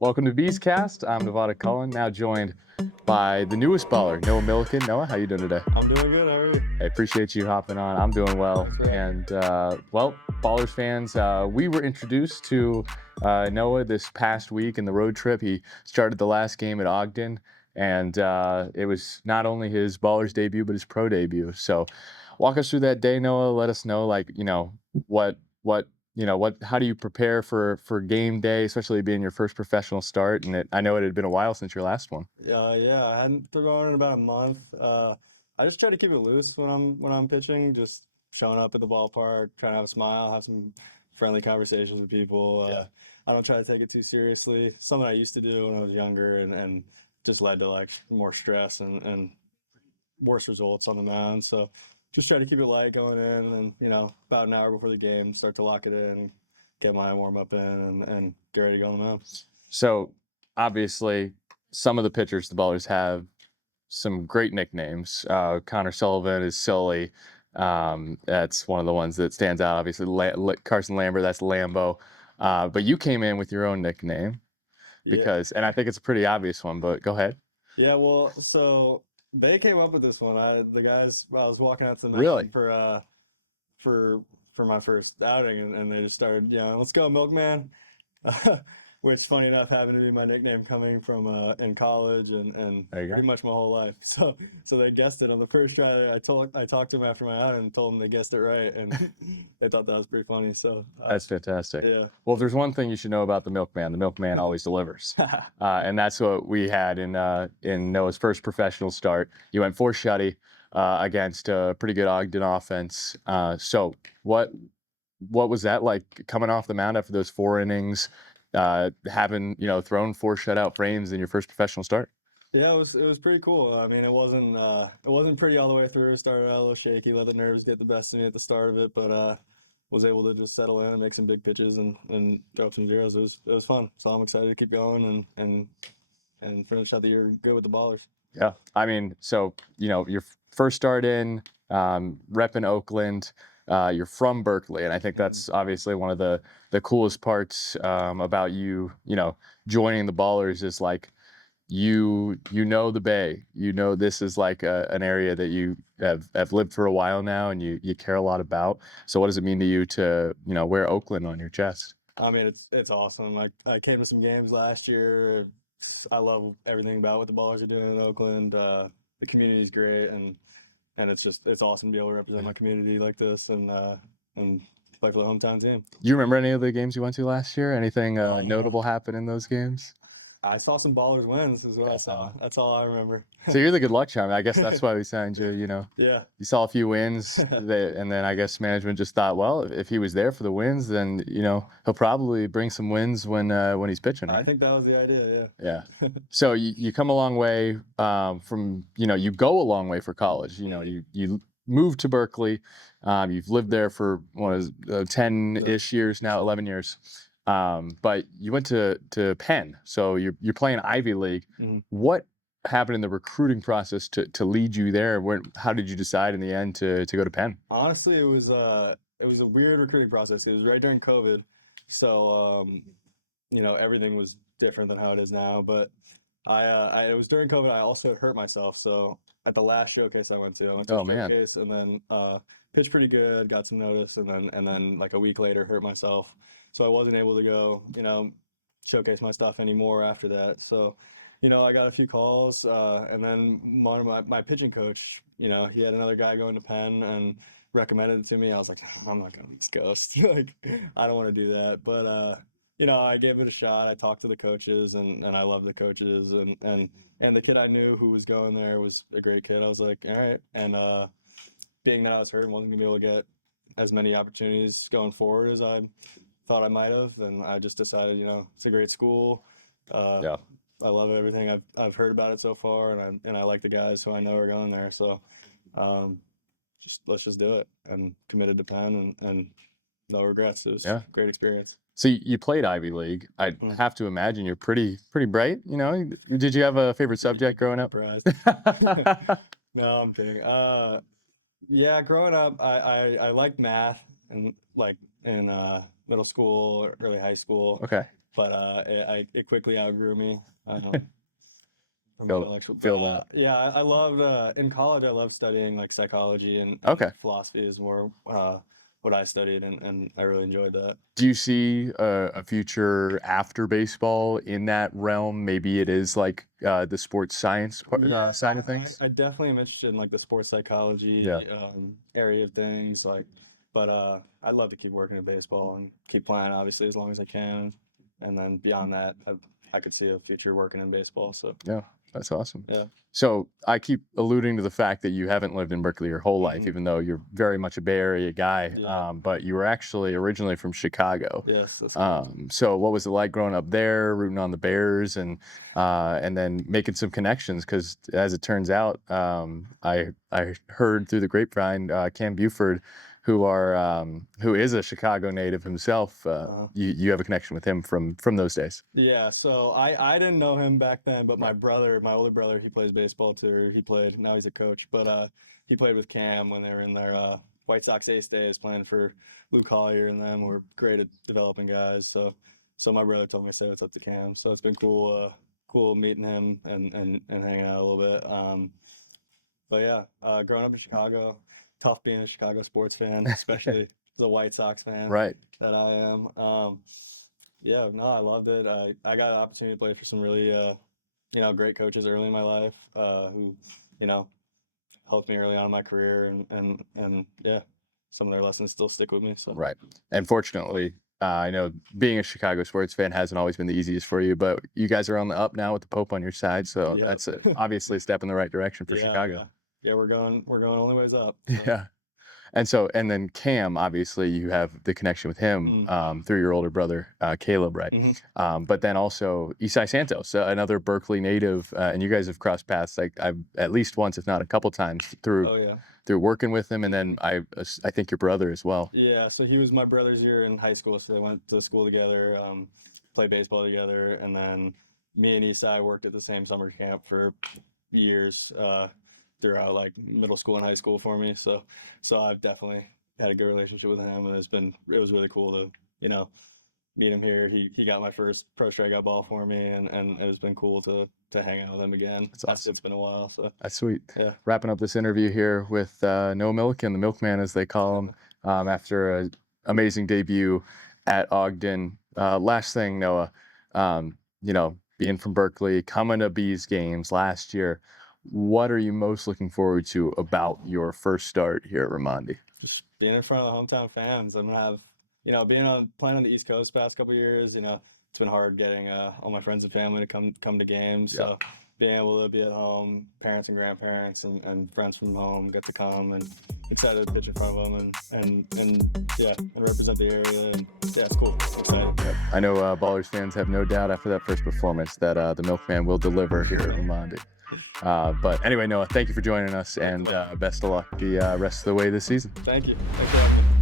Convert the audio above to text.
Welcome to Bees Cast. I'm Nevada Cullen, now joined by the newest baller, Noah Millikan. Noah, how you doing today? I'm doing good. How are you? I appreciate you hopping on. I'm doing well. That's right. And, Ballers fans, we were introduced to Noah this past week in the road trip. He started the last game at Ogden, and it was not only his Ballers debut, but his pro debut. So walk us through that day, Noah. Let us know, how do you prepare for game day, especially being your first professional start? And I know it had been a while since your last one. Yeah, I hadn't thrown in about a month. I just try to keep it loose when I'm pitching, just showing up at the ballpark, trying to have a smile, have some friendly conversations with people. Yeah. I don't try to take it too seriously. Something I used to do when I was younger, and just led to like more stress and worse results on the mound. So just try to keep it light going in, and about an hour before the game, start to lock it in, get my warm up in, and get ready to go on the mound. So obviously, some of the pitchers the Ballers have some great nicknames. Connor Sullivan is Sully. That's one of the ones that stands out. Obviously, Carson Lambert, that's Lambo. But you came in with your own nickname Yeah. and I think it's a pretty obvious one, but go ahead. Yeah, well, so they came up with this one. The guys, I was walking out to the Really? mound for for my first outing, and they just started, let's go, Milkman. Which, funny enough, happened to be my nickname coming from in college and There you go. pretty much my whole life. So they guessed it on the first try. I talked to them after my outing and told them they guessed it right, and they thought that was pretty funny. So That's fantastic. yeah. Well, if there's one thing you should know about the Milkman always delivers. And that's what we had in Noah's first professional start. You went 4 shutty against a pretty good Ogden offense. So what was that like coming off the mound after those 4 innings, having thrown 4 shutout frames in your first professional start? Yeah, it was pretty cool. I mean, it wasn't pretty all the way through. It started out a little shaky, let the nerves get the best of me at the start of it, but was able to just settle in and make some big pitches and throw up some zeros. It was fun. So I'm excited to keep going and finish out the year good with the Ballers. Yeah, I mean, so your first start in repping Oakland. You're from Berkeley, and I think that's obviously one of the coolest parts about joining the Ballers is like you know the Bay. This is like an area that you have lived for a while now, and you care a lot about. So what does it mean to you to wear Oakland on your chest? I mean, it's awesome. I came to some games last year. I love everything about what the Ballers are doing in Oakland. The community's great, and it's awesome to be able to represent my community like this and play for the hometown team. Do you remember any of the games you went to last year? Anything Oh, notable happen in those games? I saw some Ballers wins is what I saw. That's all I remember. So you're the good luck charm. I guess that's why we signed you. Yeah. You saw a few wins, and then I guess management just thought, well, if he was there for the wins, then he'll probably bring some wins when he's pitching, I right? think that was the idea. Yeah. So you come a long way from you go a long way for college. You moved to Berkeley. You've lived there for 10-ish years now, 11 years. But you went to Penn, so you're playing Ivy League. Mhm. What happened in the recruiting process to lead you there? How did you decide in the end to go to Penn? Honestly, it was a weird recruiting process. It was right during COVID, so everything was different than how it is now. But it was during COVID. I also hurt myself. So at the last showcase I went to Oh a man. showcase and then pitched pretty good, got some notice, and then like a week later hurt myself. So I wasn't able to go, showcase my stuff anymore after that. So, I got a few calls, and then one of my pitching coach, he had another guy going to Penn and recommended it to me. I was like, I'm not going to East Coast. Like, I don't want to do that. But I gave it a shot. I talked to the coaches, and I love the coaches, and the kid I knew who was going there was a great kid. I was like, all right. And being that I was hurt and wasn't gonna be able to get as many opportunities going forward as I thought I might have, and I just decided, it's a great school. Uh, Yeah. I love everything I've heard about it so far, and I like the guys who I know are going there. So, um, let's just do it. And committed to Penn, and no regrets. It was Yeah. a great experience. So you played Ivy League. I Mm. have to imagine you're pretty bright. Did you have a favorite subject growing up? Surprised. No, I'm kidding. Yeah, growing up, I liked math and like in middle school, early high school. Okay. it quickly outgrew me. From Feel- intellectual. feel that. Yeah, I loved in college. I loved studying like psychology and Okay. philosophy is more what I studied, and I really enjoyed that. Do you see a future after baseball in that realm? Maybe it is like the sports science side of things. I definitely am interested in like the sports psychology Yeah. area of things, like, but I'd love to keep working in baseball and keep playing, obviously, as long as I can, and then beyond that, I could see a future working in baseball. So Yeah, that's awesome. yeah. So I keep alluding to the fact that you haven't lived in Berkeley your whole life, Mhm. even though you're very much a Bay Area guy. Yeah. But you were actually originally from Chicago. Yes, that's correct. So what was it like growing up there, rooting on the Bears, and then making some connections? Because as it turns out, I heard through the grapevine, Cam Buford, who is a Chicago native himself, you have a connection with him from those days. Yeah, so I didn't know him back then, but my older brother, he plays baseball too. Now he's a coach, but he played with Cam when they were in their White Sox ace days, playing for Luke Collier, and them were great at developing guys. So my brother told me to say what's up to Cam. So it's been cool meeting him and hanging out a little bit. But yeah, growing up in Chicago, tough being a Chicago sports fan, especially as a White Sox fan Right. that I am. Yeah, no, I loved it. I got an opportunity to play for some really, great coaches early in my life, who, you know, helped me early on in my career, and yeah, some of their lessons still stick with me. So Right. And fortunately, I know being a Chicago sports fan hasn't always been the easiest for you, but you guys are on the up now with the Pope on your side, so yeah, that's obviously a step in the right direction for yeah, Chicago. yeah, we're going only ways up. So. Yeah. And then Cam, obviously, you have the connection with him through your older brother, Caleb, right? Mm-hmm. But then also Isai Santos, another Berkeley native, and you guys have crossed paths like I've at least once, if not a couple times, through Oh yeah. through working with him, and then I think your brother as well. Yeah, so he was my brother's year in high school, so they went to school together, played baseball together, and then me and Isai worked at the same summer camp for years, throughout like middle school and high school for me. So I've definitely had a good relationship with him, and it was really cool to, meet him here. He got my first pro strikeout ball for me, and it's been cool to hang out with him again. That's awesome. It's been a while, so That's sweet. yeah. Wrapping up this interview here with Noah Millikan, the Milkman, as they call him, after an amazing debut at Ogden. Last thing, Noah, being from Berkeley, coming to Bees games last year, what are you most looking forward to about your first start here at Raimondi? Just being in front of the hometown fans. I'm gonna have, playing on the East Coast past couple years. It's been hard getting all my friends and family to come to games. So being able to be at home, parents and grandparents and friends from home get to come, and excited to pitch in front of them and represent the area. And yeah, it's cool. It's exciting. I know Ballers fans have no doubt after that first performance that the Milkman will deliver here at Raimondi. But anyway, Noah, thank you for joining us, and best of luck the rest of the way this season. Thank you. Thanks for having me.